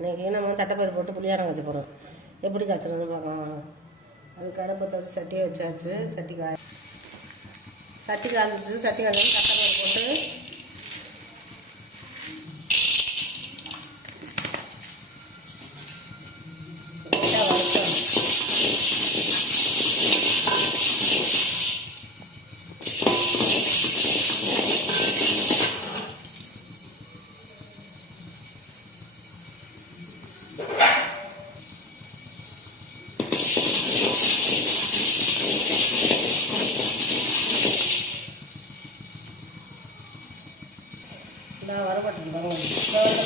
இன்றைக்கி நம்ம தட்டைப்பயிறு போட்டு புளியாரம் காய்ச்ச போகிறோம் எப்படி காய்ச்சணும்னு பார்க்கலாம். அது அடுப்பை தச்சு சட்டியை வச்சாச்சு. சட்டி காய சட்டி காய்ச்சிச்சு சட்டி காய்ச்சி தட்டைப்பயிறு போட்டு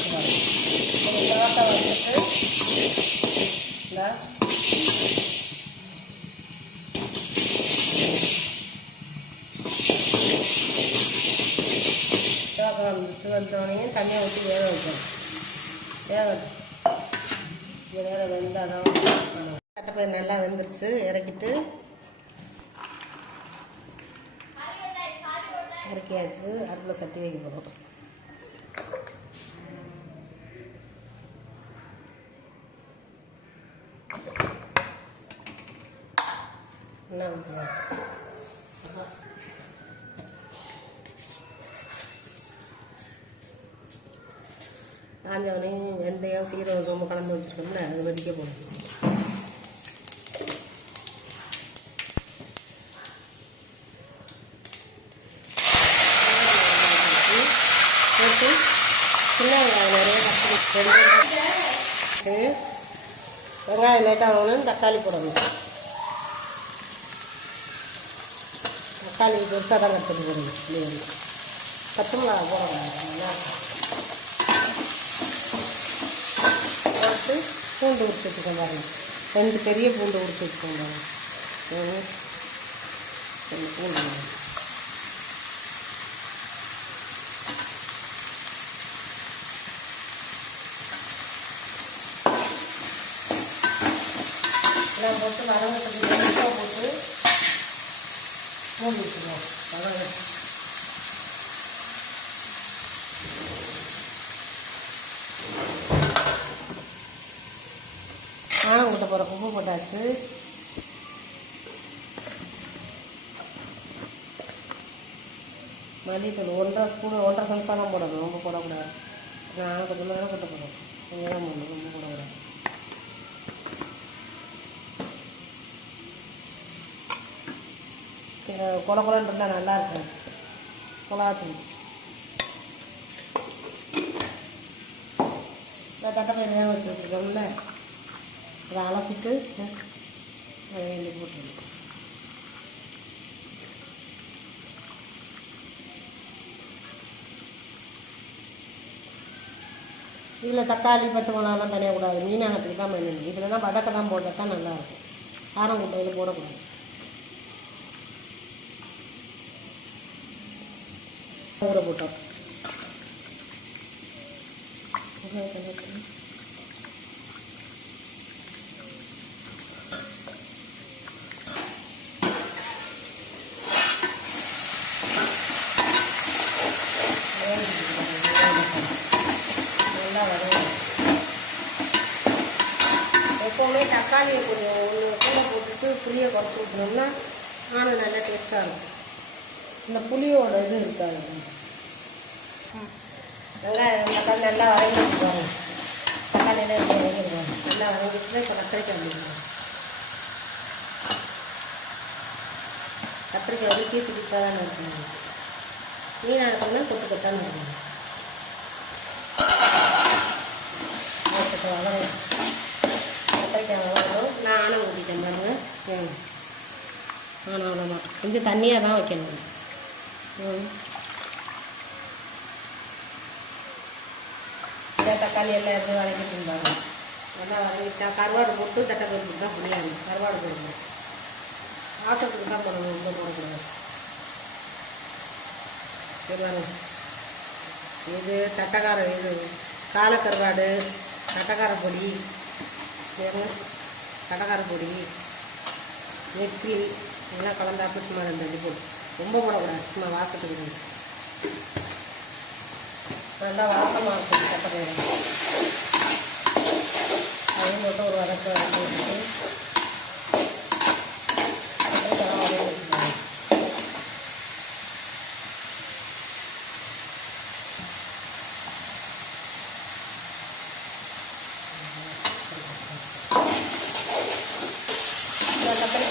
செவந்துச்சு ஒரு செவத்தை வந்துட்டு இந்த செவக்க வந்துச்சு வந்தோடனே தண்ணியை ஊற்றி வேக வைக்கணும் வேக கொஞ்ச நேரம் வெந்தால் தான் கட்டப்பயிர் நல்லா வெந்துருச்சு இறக்கிட்டு இறக்கியாச்சு அடுப்பில் சட்டி வைக்க போகிறோம் காஞ்சவனையும் வெந்தயம் சீரகம் சோம்பு கலந்து வச்சுருக்கோம்ல அது வதிக்க போகணும் போட்டு சின்ன வெங்காயம் நிறைய வெங்காயம் லேட்டாக ஆகணும் தக்காளி போடணும். தக்காளி பெருசாக தான் கட் பண்ணி போடுங்க பிள்ளைங்க. பச்சை மிளகா போடக்கூடாது நல்லா போட்டு பூண்டு உரிச்சு வச்சுக்கோங்க பாருங்க. ரெண்டு பெரிய பூண்டு உரிச்சு வச்சுக்கோங்க ரெண்டு பூண்டு எல்லாம் போட்டு வதங்கத்துக்கு போட்டு மூடி வச்சுருவோம் வதங்க ஆணம் கூட்ட போகிற உப்பு போட்டாச்சு. மல்லித்தூள் ஒன்றரை ஸ்பூன் ஒன்றரை சம்சா போடணும். ரொம்ப போடக்கூடாது. நான் கொஞ்சம் நேரம் போட்ட போகிறோம் கொஞ்சம் நேரம் போடணும். ரொம்ப போடக்கூடாது. கொல கொலன்னு இருந்தால் நல்லா இருக்கும் கொலாத்தூள் இந்த வேக வச்சு வச்சுருக்கோம்ல அதை அலசிட்டு வேண்டி போட்டுருவோம் இதில் தக்காளி பச்சை மிளகாலாம் தனியாக கூடாது. மீனானத்துக்கு தான் பண்ணணும் இதில் தான் வடக்க தான் போட்டால் தான் நல்லாயிருக்கும் காரம் கூட்டையில் போடக்கூடாது. ஊற போட்டோம். நல்லா எப்போவுமே தக்காளியை கொஞ்சம் ஒன்று கீழே போட்டுட்டு புளியை குறைச்சி விட்டுனோம்னா ஆனால் நல்லா டேஸ்ட்டாக இருக்கும். இந்த புளியோட இது இருக்காது. நல்லா தக்காளி நல்லா வதங்கி வச்சுக்கோங்க. தக்காளியெல்லாம் எப்படி வதங்கிடுவாங்க நல்லா வதங்கிச்சுன்னா இப்போ கத்திரிக்காய் வந்துடுவோம் கத்திரிக்காய் வந்து கீத்து கீத்தாக தான் இருக்கணும் மீன் அனுப்புனா கொத்து கொத்தான்னு இருக்கணும் கத்திரிக்காய் வளரணும் நான் ஆன ஊற்றிட்டேன் பாருங்க. ம். ஆணம் அவ்வளோதான் கொஞ்சம் தண்ணியாக தான் வைக்கணும். ம். இந்த தக்காளி எல்லாம் இருந்து வதக்கிட்டு இருந்தாங்க. நல்லா வதக்கிட்டா கருவாடு போட்டு தட்டைப்பயிறு தான் புளியாங்க கருவாடு போடுங்க. வாசத்துக்கு தான் போடணும் ரொம்ப போடக்கூடாது. சரி இது தட்டைக்கார இது காலக்கருவாடு தட்டைக்கார பொடி வேறு தட்டைக்கார பொடி நெத்தி எல்லாம் கலந்தாப்பு சும்மா ரெண்டு அடி போட்டு ரொம்ப போடக்கூடாது சும்மா வாசத்துக்கு നല്ല വാസമാക്കും കട്ടപ്പേര ഒരു വരക്ക് വരച്ച്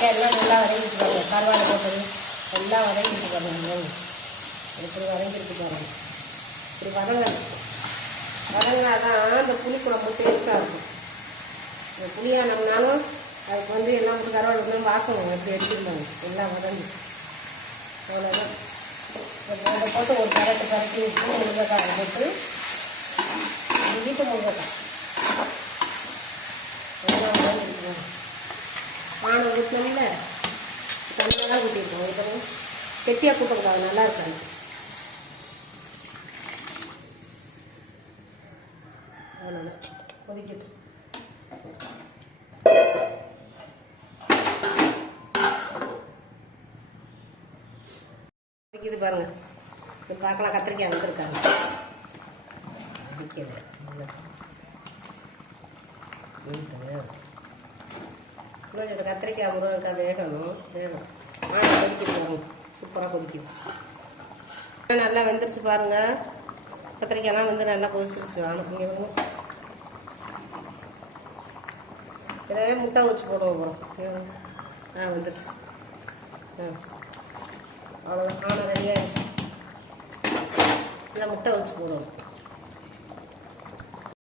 എല്ലാം വരയും ഇട്ട് പറഞ്ഞു എല്ലാം വരയും ഇട്ട് പറഞ്ഞു ഇപ്പോൾ വരയും ഇട്ട് പറഞ്ഞു இப்படி வதங்கணும் வதங்கினா தான் அந்த புளி குழம்பு டேஸ்ட்டாக இருக்கும். இந்த புளியானம்னாலும் அதுக்கு வந்து எல்லாம் போட்டு வாசம் எப்படி எடுத்துருந்தாங்க எல்லாம் வதங்கி. அவ்வளோதான் அதை போட்டு ஒரு கரட்டு பரட்டி விட்டு முருங்கைக்காய் போட்டு வீட்டு முருங்கைக்காய். எல்லாம் வதங்கிட்டு மானை ஊற்றணும்ல தண்ணியாக ஊற்றிருக்கோம் கெட்டியாக கூட்டக்கூடாது நல்லா இருக்காது. அதனால் கொதிக்கட்டும். கொதிக்குது பாருங்க. இப்போ பார்க்கலாம் கத்திரிக்காய் வந்துருக்காங்க இன்னும் இந்த கத்திரிக்காய் முருகக்காய் வேகணும். வேகணும். ஆனால் கொதிக்கிட்டு வரும் சூப்பராக கொதிக்குது. நல்லா வெந்துருச்சு பாருங்க. கத்திரிக்காய்லாம் வந்து நல்லா கொதிச்சிருச்சு. ஆனால் இங்கே வந்து முட்டை வச்சு போடுவோம் அப்புறம் ஆ வந்துருச்சு. ஆ. அவ்வளோதான் ஆனால் ரெடியாகிடுச்சு இல்லை முட்டை வச்சு போடுவோம்